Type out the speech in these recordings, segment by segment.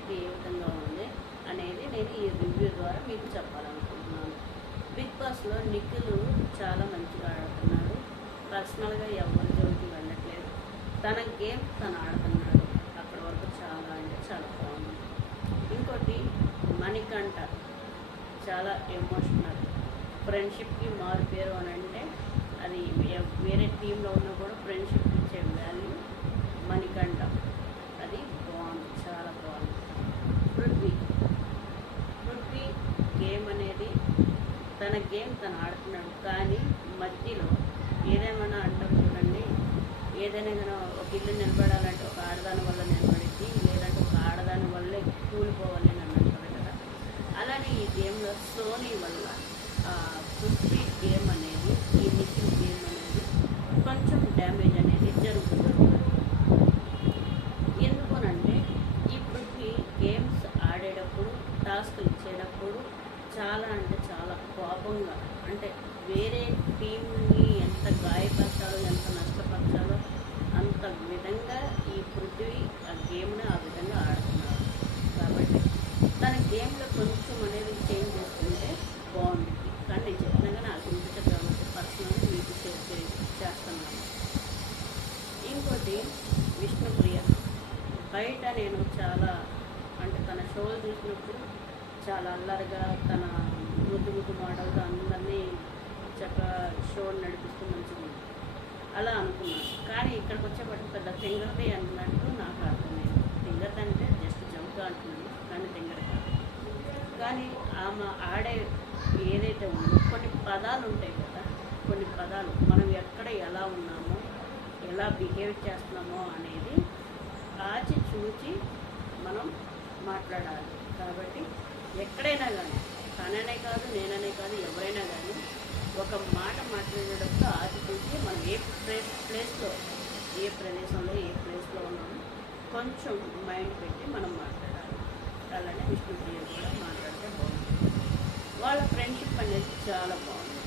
అయితే ఏ విధంగా ఉంది అనేది నేను ఈ రివ్యూ ద్వారా మీకు చెప్పాలనుకుంటున్నాను. బిగ్ బాస్లో నిఖిల్ చాలా మంచిగా ఆడుతున్నాడు. పర్సనల్గా ఎవరి జోలికి వెళ్ళట్లేదు. తన గేమ్ తను ఆడుతున్నాడు. అక్కడి వరకు చాలా అంటే చాలా బాగుంది. ఇంకోటి మణికంఠ చాలా ఎమోషనల్. ఫ్రెండ్షిప్కి మారు పేరు అని అంటే అది వేరే టీంలో ఉన్నా కూడా ఫ్రెండ్షిప్ ఇచ్చే వాల్యూ మణికంఠ. అది బాగుంది, చాలా బాగుంది. పృథ్వీ గేమ్ అనేది తన గేమ్ తను ఆడుతున్నాడు. కానీ మధ్యలో ఏదేమైనా అంటాం చూడండి, ఏదైనా కానీ ఒక ఇల్లు నిలబడాలంటే ఒక ఆడదాని వల్ల నిలబడిద్ది, లేదంటే ఒక ఆడదాని వల్లే కూలిపోవాలి అని అంటారు కదా. అలానే ఈ గేమ్లో సోనీ వల్ల పృథ్వీ గేమ్ అనేది, ఈ నిఖిల్ గేమ్ అనేది కొంచెం డ్యామేజ్ అనేది జరుగుతుంది. ఎందుకనంటే ఈ పృథ్వీ గేమ్స్ ఆడేటప్పుడు, టాస్క్లు ఇచ్చేటప్పుడు చాలా అంటే చాలా కోపంగా, అంటే వేరే టీంని ఎంత గాయపరచాలో, ఎంత నష్టపరచాలో అంత విధంగా ఈ పృథ్వీ ఆ గేమ్ని ఆ విధంగా ఆడుతున్నారు. కాబట్టి తన గేమ్లో కొంచెం అనేది చేంజ్ చేసుకుంటే బాగుంటుంది. కానీ నేను చెప్పినా కానీ నాకు అనిపించదు కాబట్టి పర్సనల్గా మీకు షేర్ చేస్తున్నాను. ఇంకోటి విష్ణుప్రియ. బయట నేను చాలా అంటే తన షోలు చూసినప్పుడు చాలా అల్లరిగా, తన ముద్దు మోడల్గా అందరినీ చక్కగా షో నడిపిస్తూ మంచిగా ఉంది అలా అనుకున్నాను. కానీ ఇక్కడికి వచ్చేప్పటికి పెద్ద తెంగరది అన్నట్టు నాకు అర్థమైంది. తెంగరది అంటే జస్ట్ జంప్ అంటున్నాను, కానీ తెంగర కాదు. కానీ ఆమె ఆడే ఏదైతే ఉందో కొన్ని పదాలు ఉంటాయి కదా, కొన్ని పదాలు మనం ఎక్కడ ఎలా ఉన్నామో, ఎలా బిహేవ్ చేస్తున్నామో అనేది ఆచి చూచి మనం మాట్లాడాలి. కాబట్టి ఎక్కడైనా కానీ తననే కాదు, నేననే కాదు, ఎవరైనా కానీ ఒక మాట మాట్లాడేటప్పుడు ఆచి చూసి మనం ఏ ప్లేస్లో, ఏ ప్రదేశంలో, ఏ ప్లేస్లో ఉన్నామో కొంచెం మైండ్ పెట్టి మనం మాట్లాడాలి. అలానే విష్ణుప్రియ కూడా మాట్లాడితే బాగుంటుంది. వాళ్ళ ఫ్రెండ్షిప్ అనేది చాలా బాగుంది.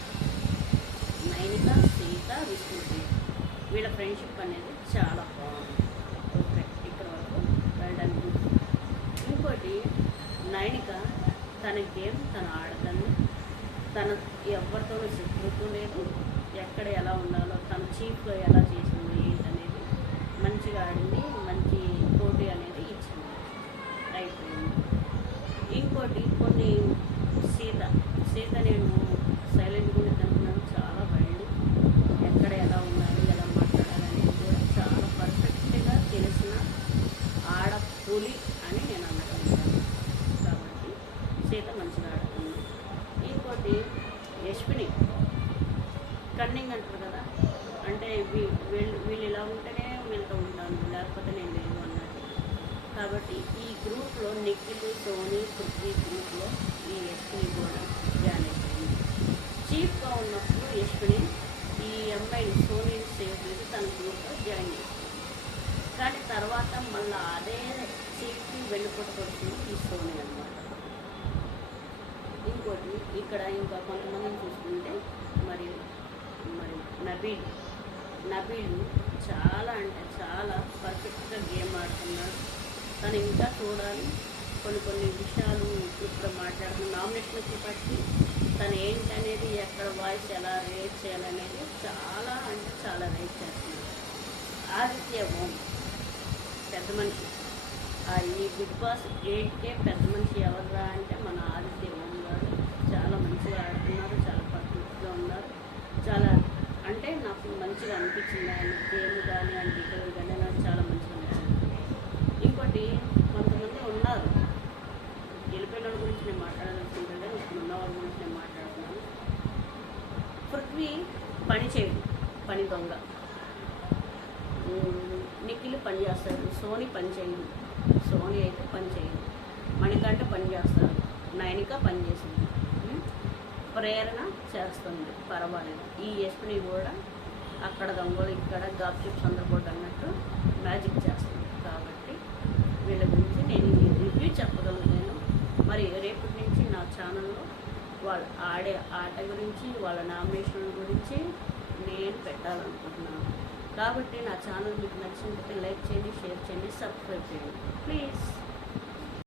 నైనిక, సీత, విష్ణుప్రియ వీళ్ళ ఫ్రెండ్షిప్ అనేది చాలా బాగుంది. ఓకే, ఇక్కడ వరకు వెళ్ళడానికి. ఇంకోటి నైనిక తన గేమ్ తను ఆడతాను. తన ఎవరితోనూ శత్రుత్వం లేదు. ఎక్కడ ఎలా ఉండాలో, తన చీఫ్లో ఎలా చేసింది ఏంటనేది మంచిగా ఆడింది. మంచి పోటీ అనేది ఇచ్చింది, అయిపోయింది. ఇంకోటి కొన్ని సీత నేను సైలెంట్గా ఉండేటనుకున్నాను. చాలా వైల్డ్, ఎక్కడ ఎలా ఉండాలి, ఎలా మాట్లాడాలనేది కూడా చాలా పర్ఫెక్ట్గా తెలిసిన ఆడపులి అని నేను అనుకుంటాను. కాబట్టి సీత మంచిగా ఆడుతుంది. ఇంకోటి యశ్విని కన్నింగ్ అంటారు కదా, అంటే వీళ్ళు ఇలా ఉంటేనే వీళ్ళతో ఉంటాను, లేకపోతే నేను లేదు అన్నట్టు. కాబట్టి ఈ గ్రూప్లో నిఖిల్, సోనీ, పృథ్వీ గ్రూప్లో ఈ యశ్విని కూడా జాయిన్ అయిపోయింది. చీఫ్గా ఉన్నప్పుడు యశ్విని ఈ అమ్మాయిని సోనీని సేవ్ చేసి తన గ్రూప్లో జాయిన్ చేసింది. కానీ తర్వాత మళ్ళీ అదే చీఫ్కి వెళ్ళిపోతుంది ఈ సోనీ అన్నమాట. ఇంకోటి ఇక్కడ ఇంకా కొంతమందిని చూసుకుంటే మరి నబీల్ చాలా అంటే చాలా పర్ఫెక్ట్గా గేమ్ ఆడుతున్నాడు. తను ఇంకా చూడాలి. కొన్ని విషయాలు ఇప్పుడు మాట్లాడుతున్న నామినేషన్ వచ్చేపట్టి తను ఏంటనేది, ఎక్కడ వాయిస్ ఎలా రేట్ చేయాలనేది చాలా అంటే చాలా రేట్ చేస్తున్నాడు. ఆదిత్య ఓం పెద్ద మనిషి. ఈ బిగ్ బాస్ 8కే పెద్ద మనిషి ఎవర్రా అంటే మన ఆదిత్య ఓం గారు. చాలా మంచిగా ఆడుతున్నారు, చాలా పర్ఫెక్ట్గా ఉన్నారు. చాలా అంటే నాకు మంచిగా అనిపించింది. ఆయన గేమ్ కానీ, ఆయన బిహేవియర్ కానీ నాకు చాలా మంచిగా అనిపించింది. ఇంకోటి కొంతమంది ఉన్నారు, గెలిపోయిన వాళ్ళ గురించి నేను మాట్లాడాలనుకుంటుంటే ఇప్పుడు ఉన్న వాళ్ళ గురించి నేను మాట్లాడుతున్నాను. పృథ్వీ పని చేయడు, పని దొంగ. నిఖిల్ పని చేస్తాడు, సోనీ పని చేయదు. సోనీ అయితే పని చేయదు. మణికంఠ పని చేస్తాడు, నైనిక పని చేసింది, ప్రేరణ చేస్తుంది, పర్వాలేదు. ఈ యశ్విని కూడా అక్కడ దొంగలు ఇక్కడ గాప్ చిప్స్ అందరిపోటు అన్నట్టు మ్యాజిక్ చేస్తుంది. కాబట్టి వీళ్ళ గురించి నేను ఈ రివ్యూ చెప్పగలుగుతాను. మరి రేపటి నుంచి నా ఛానల్లో వాళ్ళు ఆడే ఆట గురించి, వాళ్ళ నామినేషన్ గురించి నేను పెట్టాలనుకుంటున్నాను. కాబట్టి నా ఛానల్ మీకు నచ్చినట్లయితే లైక్ చేయండి, షేర్ చేయండి, సబ్స్క్రైబ్ చేయండి ప్లీజ్.